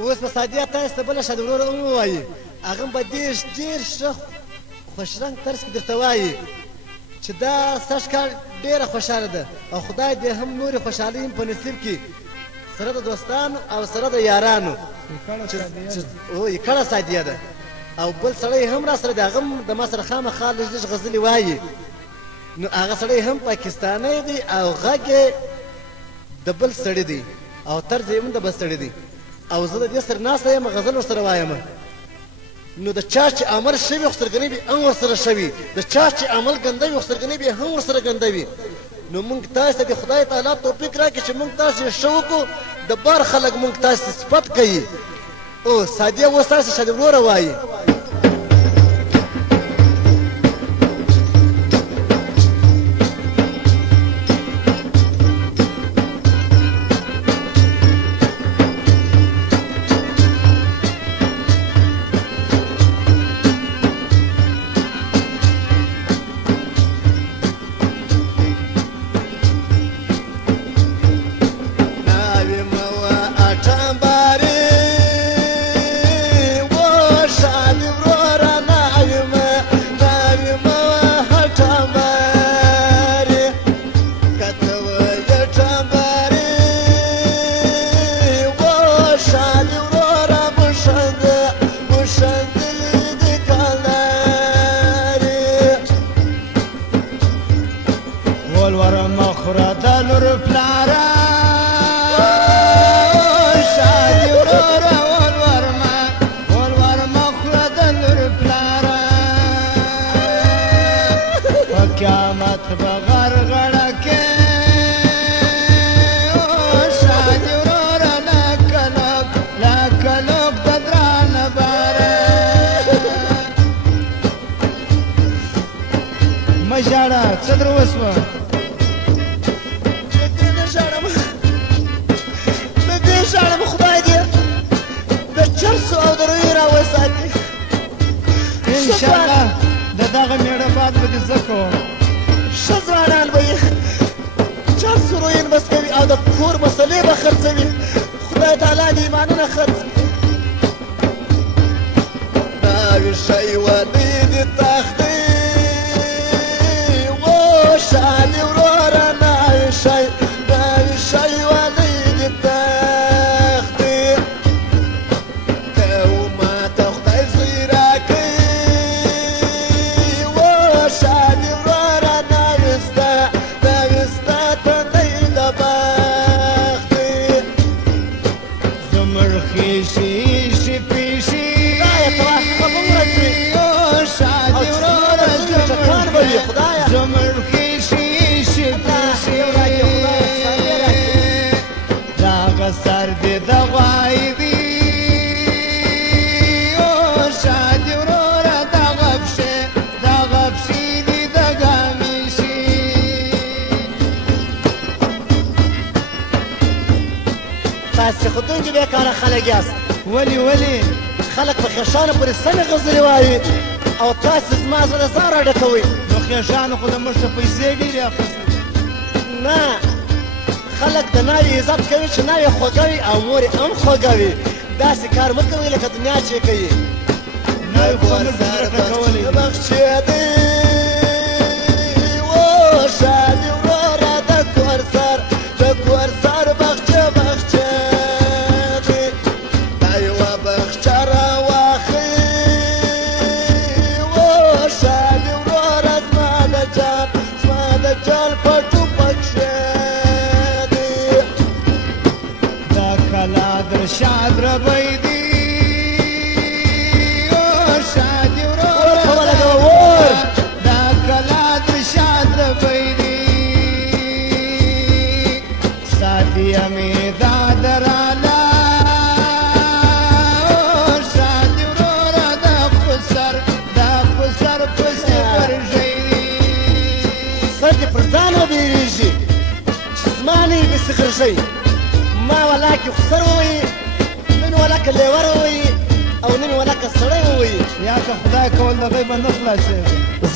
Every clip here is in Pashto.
اوس په سادیه تاسو ته بله شاده وروره هم ووایي هغه به ډېر ښه خوشرنګ طرز کې درته وایي چې دا سږ کال ډېره خوشحاله ده او خدای دې هم نورې خوشحالۍ هم په نصیب کړي سره د دوستانو او سره د یارانو یکړه سادیه ده او بل سړی هم را سره دی هغه هم د ما سره خامخا لږ لږ غزلې وایي نو هغه سړی هم پاکستانی دی او غږ یې د بل سړي دی او طرز یې هم د بل سړي دی او زه د دې سره ناسته یم غزل ورسره وایم نو د چا چې عمل شوي خو سترګنۍ به هم ورسره شوي د چا چې عمل ګنده وي خو سترګنۍ به هم ورسره ګنده وي نو موږ تاسو ته د خدای تعالی توفیق راکړي چې موږ تاسو یې ښه وکړو د بار خلک موږ تاسو ته صفت کوي او سادیه اوس تاسو شاده وروره وایي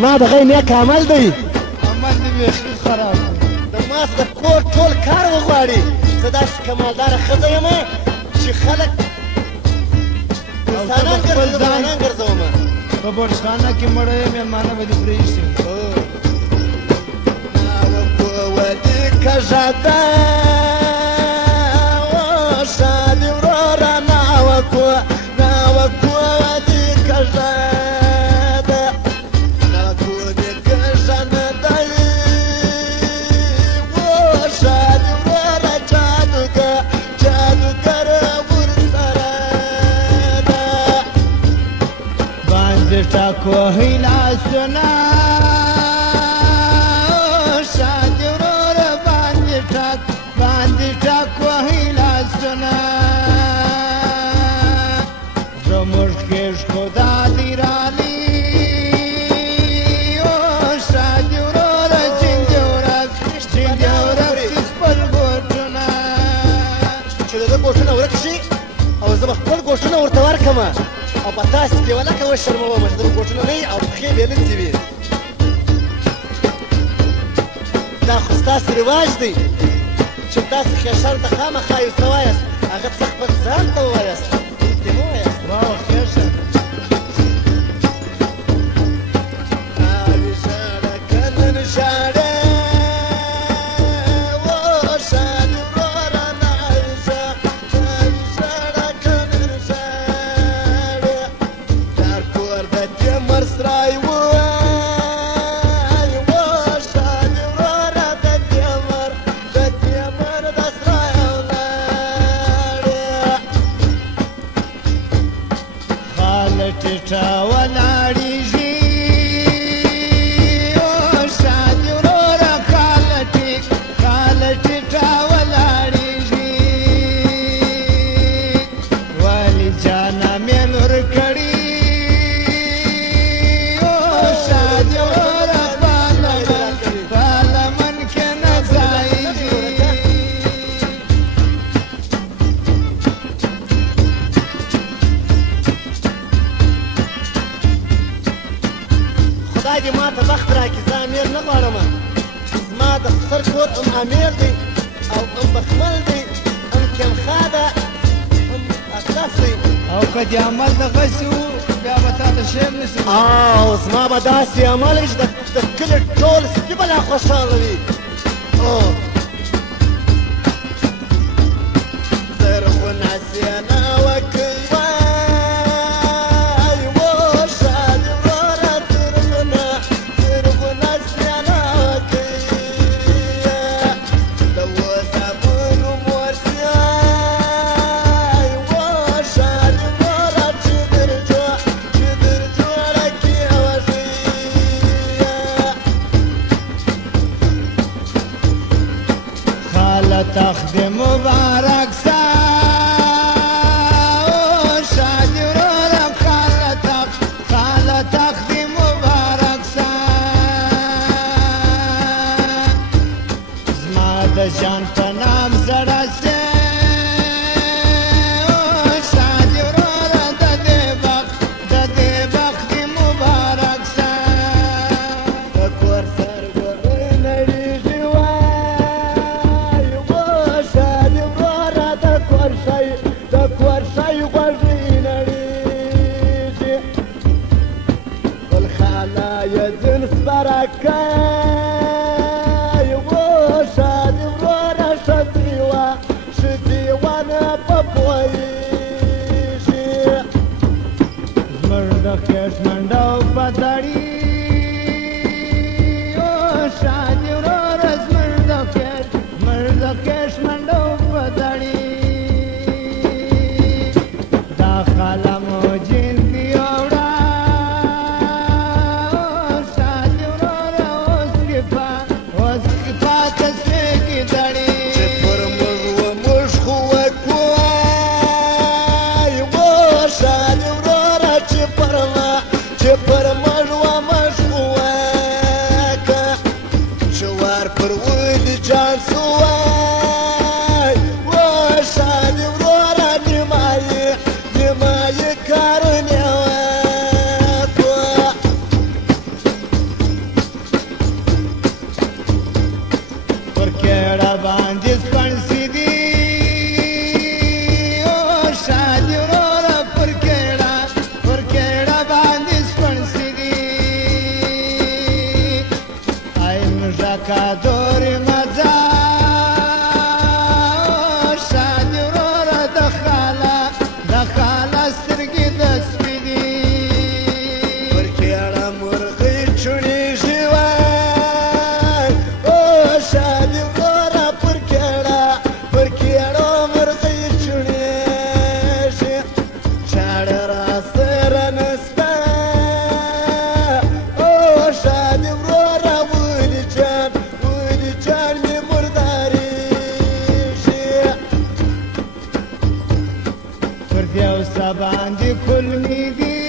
زما د غي نیک عمل دی عمل دې بیخي خراب د ما د کور ټول کار وغواړي زه داسې کمالداره ښځه یم چې خلک په بورسخانه کې مړی مېلمانه به دې پرېږدي ودي كجدا وشادي ورورا ناوكو ودي كجدا ناوكو دي كجدا وشادي ورورا جادو رابور سرادا باندې ټاکو هیلا سنا خپل ګوښونه ورته ورکړمه او په تاسې کې ولکه وشرمومه چې دغه ګوښونه نه وي او پښې بېلنځې وي دا خو ستاسې رواج دی چې تاسې خیشان ته خامخا یو څه وایاست هغه څه خپل ځان ته ووایاست دې مه وایاست واو خیشه ژاړه که نن ژاړې خدای دې ما ته بخت راکړي زه امیر نه غواړم زما د خسر کور ام امیر دی او ام بخمل دی ام کمخا ده ام اطلس دی او که دې عمل دغسې و بیا به تا ته شی هم نشي او زما به داسې عمل وي چې د کلي ټول سپي به لا خوشحاله وي زرغونه سینه وکړي تخت مبارک سا شادی ورورم خاله تخت مبارک سا زما د جان په نام زړه سي شادی وروره د دې بخت مبارک سا د کور سرګوړی نړېږي جنس برکای و شادی ورورا شدیوانه پپویشی زمرد خیش منډو پدړی او شادی ورورا زمرد خیش منډو پدړی دا خلمو جن دی اوړه پر دی او سبان دی کلمی دی